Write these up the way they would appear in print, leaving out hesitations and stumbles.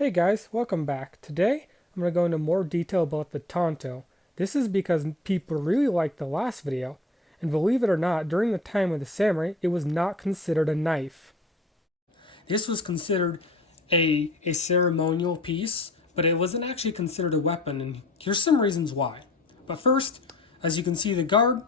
Hey guys, welcome back. Today I'm going to go into more detail about the Tonto. This is because people really liked the last video, and believe it or not, during the time of the samurai, it was not considered a knife. This was considered a ceremonial piece, but it wasn't actually considered a weapon, and here's some reasons why. But first, as you can see, the guard,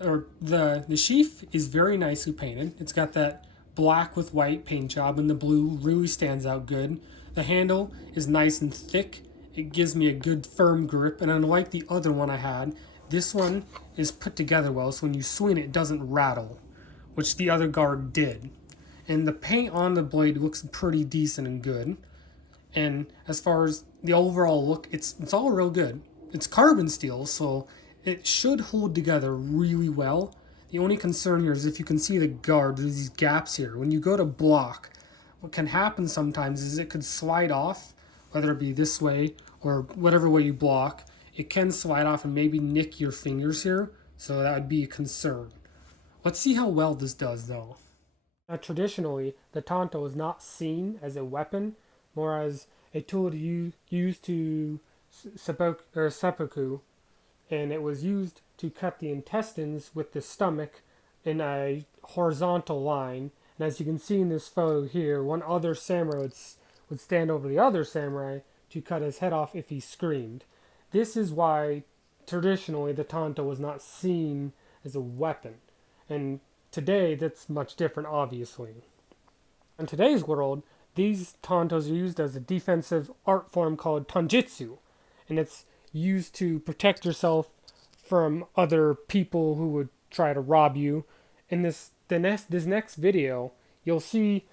or the sheath, is very nicely painted. It's got that black with white paint job, and the blue really stands out good. The handle is nice and thick. It gives me a good firm grip, and unlike the other one I had, this one is put together well, so when you swing it doesn't rattle, which the other guard did. And the paint on the blade looks pretty decent and good. And as far as the overall look, it's all real good. It's carbon steel, so it should hold together really well. The only concern here is if you can see the guard, there's these gaps here. When you go to block, what can happen sometimes is it could slide off, whether it be this way or whatever way you block. It can slide off and maybe nick your fingers here, so that would be a concern. Let's see how well this does though. Traditionally, the Tonto is not seen as a weapon, more as a tool used to seppuku, and it was used to cut the intestines with the stomach in a horizontal line. And as you can see in this photo here, one other samurai would stand over the other samurai to cut his head off if he screamed. This is why traditionally the Tonto was not seen as a weapon. And today that's much different, obviously. In today's world, these Tontos are used as a defensive art form called Tanjitsu, and it's used to protect yourself from other people who would try to rob you. In this next video, you'll see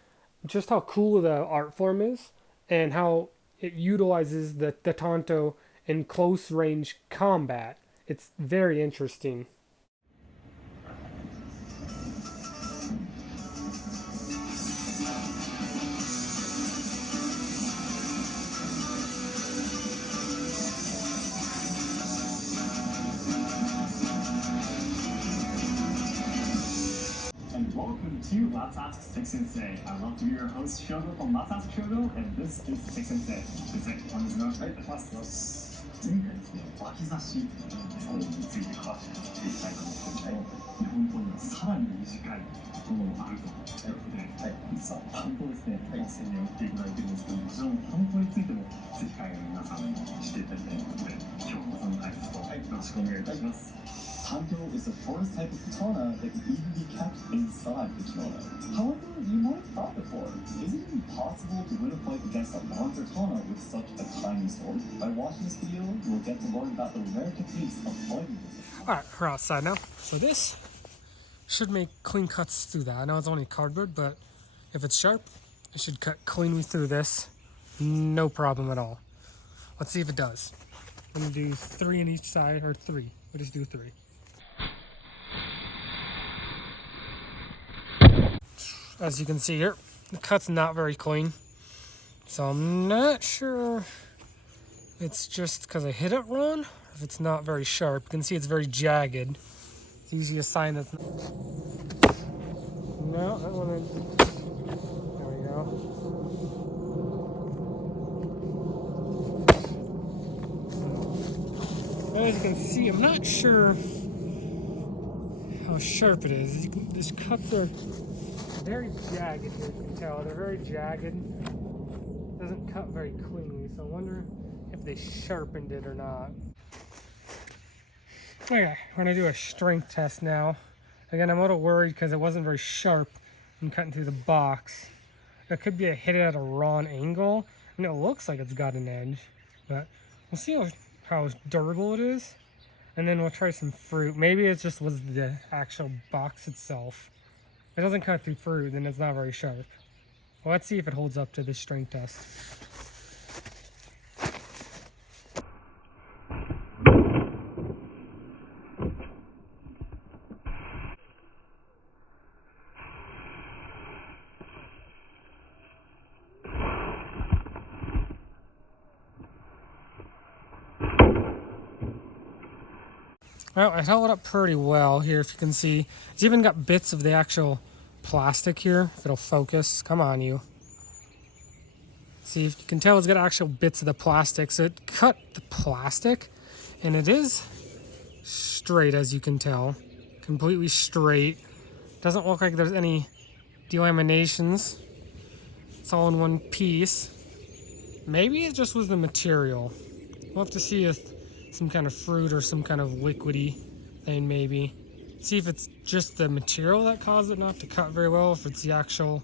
just how cool the art form is and how it utilizes the Tonto in close range combat. It's very interesting. Welcome to Let's Ask Six Sensei. I love to be your host, Shogo from Let's Ask Shogo, and this is Six Sensei. Sensei, 本日のお願いします。前回ですね、脇差しについて詳しく聞いていきたいと思うんですけども、日本刀にはさらに短いものもあるということで、実は担当ですね、実践に打っていただいてるんですけども、こちらの担当についてもぜひ海外の皆さんに知っていただきたいということで、今日はその解説をよろしくお願いいたします。Tanto is the first type of katana that can even be kept inside the kimono. However, you might have thought before, is it even possible to win a fight against a long katana with such a tiny sword? By watching this video, you will get to learn about the rare techniques of fighting with it. Alright, we're outside now. So this should make clean cuts through that. I know it's only cardboard, but if it's sharp, it should cut cleanly through this. No problem at all. Let's see if it does. I'm going to do 3 on each side, or 3. We'll just do 3. As you can see here, the cut's not very clean. So I'm not sure it's just because I hit it wrong, or if it's not very sharp. You can see it's very jagged. It's usually a sign that's not... No, that one is... There we go. As you can see, I'm not sure how sharp it is. These cuts are very jagged here, you can tell. They're very jagged. It doesn't cut very cleanly, so I wonder if they sharpened it or not. Okay, we're gonna do a strength test now. Again, I'm a little worried because it wasn't very sharp in cutting through the box. It could be I hit it at a wrong angle. I mean, it looks like it's got an edge, but we'll see how durable it is. And then we'll try some fruit. Maybe it just was the actual box itself. If it doesn't cut through fruit, then it's not very sharp. Well, let's see if it holds up to this strength test. Well, it held up pretty well here, if you can see. It's even got bits of the actual plastic here, if it'll focus. Come on, you. See, if you can tell, it's got actual bits of the plastic. So it cut the plastic, and it is straight, as you can tell. Completely straight. Doesn't look like there's any delaminations. It's all in one piece. Maybe it just was the material. We'll have to see if some kind of fruit or some kind of liquidy thing, maybe. See if it's just the material that caused it not to cut very well, if it's the actual,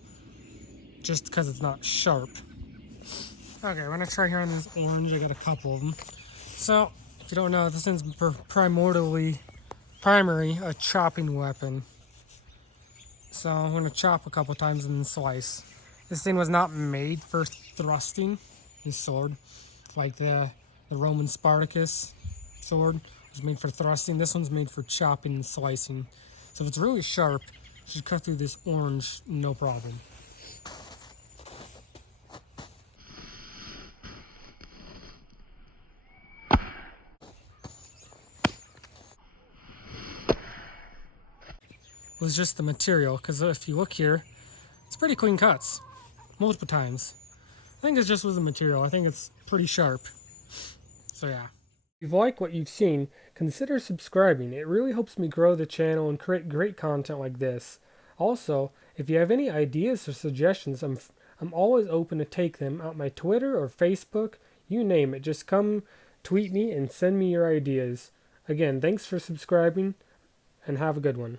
just because it's not sharp. Okay, I'm gonna try here on this orange. I got a couple of them. So, if you don't know, this thing's primary a chopping weapon. So I'm gonna chop a couple times and then slice. This thing was not made for thrusting. This sword, like the Roman Spartacus sword, was made for thrusting. This one's made for chopping and slicing. So if it's really sharp, you should cut through this orange, no problem. Was just the material, because if you look here, it's pretty clean cuts, multiple times. I think it just was the material. I think it's pretty sharp. So yeah. If you've liked what you've seen, consider subscribing. It really helps me grow the channel and create great content like this. Also, if you have any ideas or suggestions, I'm always open to take them out my Twitter or Facebook, you name it. Just come tweet me and send me your ideas. Again, thanks for subscribing and have a good one.